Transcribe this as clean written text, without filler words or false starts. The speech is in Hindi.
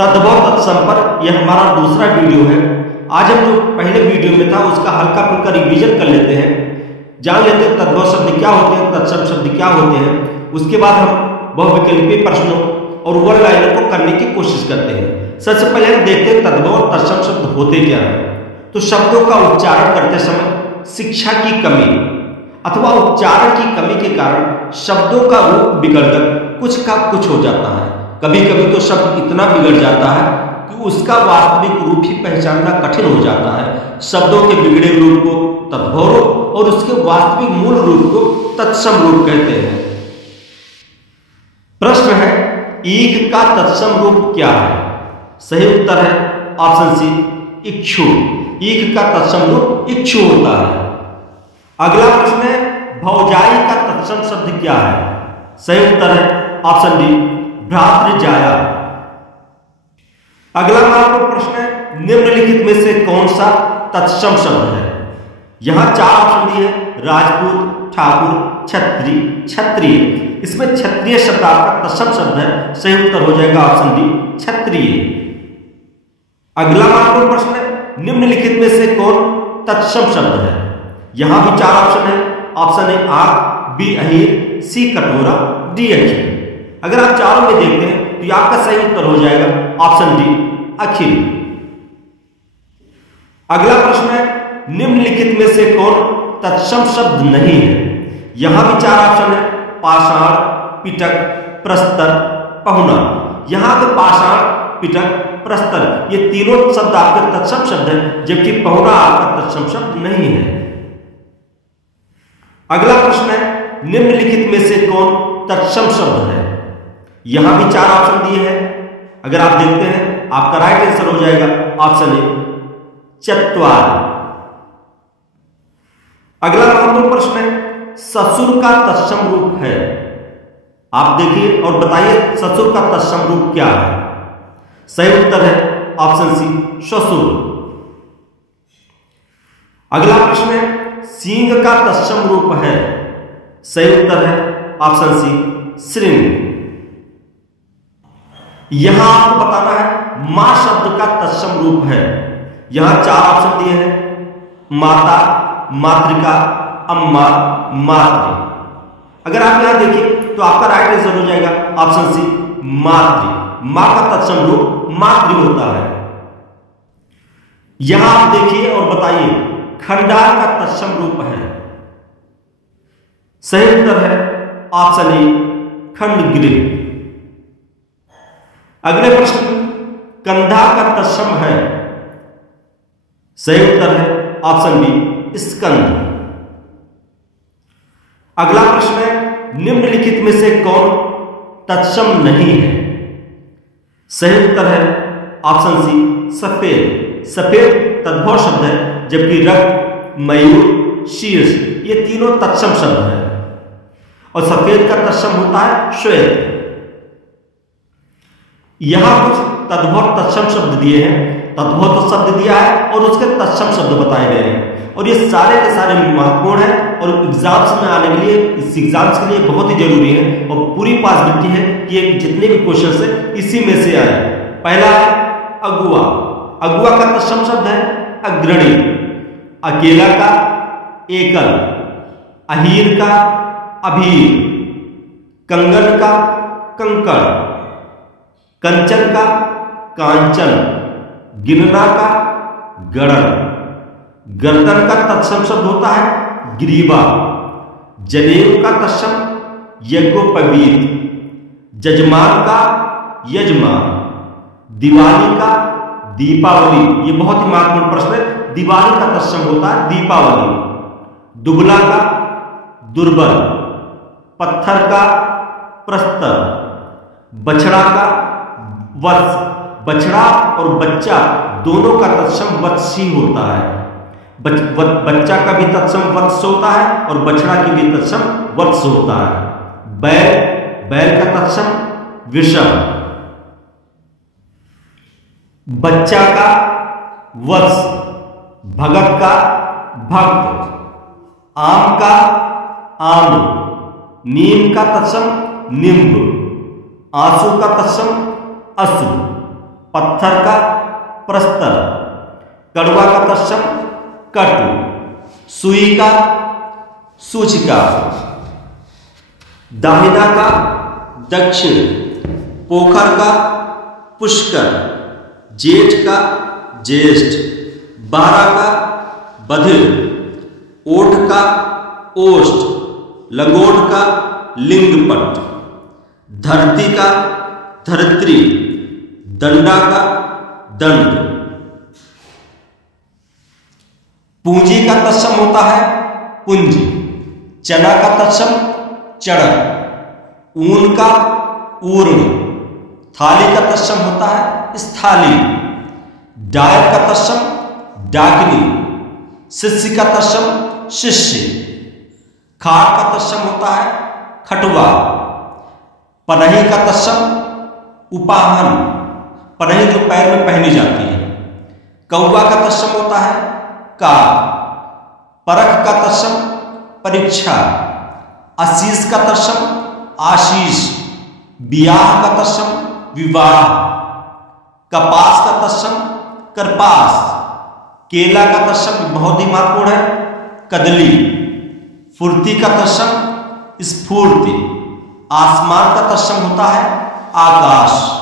तद्भव तत्सम पर यह हमारा दूसरा वीडियो है। आज हम जो पहले वीडियो में था उसका हल्का फुल्का रिवीजन कर लेते हैं, जान लेते हैं तद्भव शब्द क्या होते हैं, तत्सम शब्द क्या होते हैं। उसके बाद हम बहुविकल्पीय प्रश्नों और वन लाइनर को करने की कोशिश करते हैं। सबसे पहले हम देखते हैं तद्भव और तत्सम शब्द होते क्या हैं। तो शब्दों का उच्चारण करते समय शिक्षा की कमी अथवा उच्चारण की कमी के कारण शब्दों का रूप बिगड़कर कुछ का कुछ हो जाता है। कभी कभी तो शब्द इतना बिगड़ जाता है कि उसका वास्तविक रूप ही पहचानना कठिन हो जाता है। शब्दों के बिगड़े रूप को तद्भव रूप और उसके वास्तविक मूल रूप को तत्सम रूप कहते हैं। प्रश्न है, ईख का तत्सम रूप क्या है? सही उत्तर है ऑप्शन सी, इक्षु। ईख का तत्सम रूप इक्षु होता है। अगला प्रश्न है, भौजाई का तत्सम शब्द क्या है? सही उत्तर है ऑप्शन डी, भ्रातृजाया। अगला हमारा प्रश्न है, निम्नलिखित में से कौन सा तत्सम शब्द है? यहां चार ऑप्शन दिए, राजपूत, ठाकुर, छत्री, क्षत्रिय। इसमें क्षत्रिय शब्द आपका तत्सम शब्द है। सही उत्तर हो जाएगा ऑप्शन डी, क्षत्रिय। अगला हमारा प्रश्न है, निम्नलिखित में से कौन तत्सम शब्द है? यहां भी चार ऑप्शन है। ऑप्शन ए आग, बी अहीर, सी कटोरा, डी अखिल। अगर आप चारों में देखते हैं तो आपका सही उत्तर हो जाएगा ऑप्शन डी, अखिल। अगला प्रश्न है, निम्नलिखित में से कौन तत्सम शब्द नहीं है? यहां भी चार ऑप्शन है, पाषाण, पिटक, प्रस्तर, पहुना। यहां पे पाषाण, पिटक, प्रस्तर ये तीनों शब्द आपके तत्सम शब्द है, जबकि पहुना आपका तत्सम शब्द नहीं है। अगला प्रश्न है, निम्नलिखित में से कौन तत्सम शब्द है? यहां भी चार ऑप्शन दिए हैं। अगर आप देखते हैं आपका राइट आंसर हो जाएगा ऑप्शन ए, चत्वार। अगला महत्वपूर्ण प्रश्न है, ससुर का तत्सम रूप है? आप देखिए और बताइए ससुर का तत्सम रूप क्या है? सही उत्तर है ऑप्शन सी, ससुर। अगला प्रश्न है, सींग का तत्सम रूप है? सही उत्तर है ऑप्शन सी, श्रृंग। यहां आपको बताना है मां शब्द का तत्सम रूप है। यहां चार ऑप्शन दिए हैं, माता, मातृका, अम्मा, मातृ। अगर आप यहां देखिए तो आपका राइट आंसर हो जाएगा ऑप्शन सी, मातृ। मां का तत्सम रूप मातृ होता है। यहां आप देखिए और बताइए खंडार का तत्सम रूप है? सही उत्तर है ऑप्शन ए, खंडगृह। अगले प्रश्न, कंधा का तत्सम है? सही उत्तर है ऑप्शन बी, स्कंध। अगला प्रश्न है, निम्नलिखित में से कौन तत्सम नहीं है? सही उत्तर है ऑप्शन सी, सफेद। सफेद तद्भव शब्द है, जबकि रक्त, मयूर, शीर्ष ये तीनों तत्सम शब्द है। और सफेद का तत्सम होता है श्वेत। यहां कुछ तद्भव तत्सम शब्द दिए हैं। तद्भव तो शब्द दिया है और उसके तत्सम शब्द बताए गए हैं, और ये सारे के सारे महत्वपूर्ण हैं और एग्जाम्स में आने के लिए, इस एग्जाम्स के लिए बहुत ही जरूरी है और पूरी पॉसिबिलिटी है कि ये जितने भी क्वेश्चन है इसी में से आए। पहला है अगुआ। अगुआ का तत्सम शब्द है अग्रणी। अकेला का एकल, अहीर का अभीर, कंगन का कंकड़, कंचन का कांचन, गिनना का गणन। गर्दन का तत्सम शब्द होता है ग्रीवा। जनेऊ का तत्सम यज्ञोपवीत। जजमान का यजमान। दिवाली का दीपावली। ये बहुत ही महत्वपूर्ण प्रश्न है। दिवाली का तत्सम होता है दीपावली। दुबला का दुर्बल। पत्थर का प्रस्तर। बछड़ा का वत्स। बछड़ा और बच्चा दोनों का तत्सम वत्स ही होता है। बच्चा का भी तत्सम वत्स होता है और बछड़ा की भी तत्सम वत्स होता है। बैल, बैल का तत्सम वृषभ। बच्चा का वत्स। भगत का भक्त। आम का आम। नीम का तत्सम निम्ब। आंसू का तत्सम अश्रु। पत्थर का प्रस्तर, कड़वा का तत्सम कटु, सुई का सूचिका, दाहिना का दक्षिण, पोखर का पुष्कर, जेठ का ज्येष्ठ, बारह का बधिर, ओठ का ओष्ठ, लंगोट का लिंगपट, धरती का धरित्री, दंडा का दंड। पूंजी का तत्सम होता है पुंजी, चना का तत्सम चड़क, ऊन का ऊर्ण, थाली का तत्सम होता है स्थाली, डायक का तत्सम डाकिनी, शिष्य का तत्सम शिष्य, खाट का तत्सम होता है खटुआ, पनही का तत्सम उपाहन, पनही जो पैर में पहनी जाती है, कौवा का तत्सम होता है का, परख का तत्सम परीक्षा, आशीष का तत्सम आशीष, ब्याह का तत्सम विवाह, कपास का तत्सम करपास, केला का तत्सम बहुत ही महत्वपूर्ण है कदली, फुर्ती का तत्सम स्फूर्ति, आसमान का तत्सम होता है आकाश।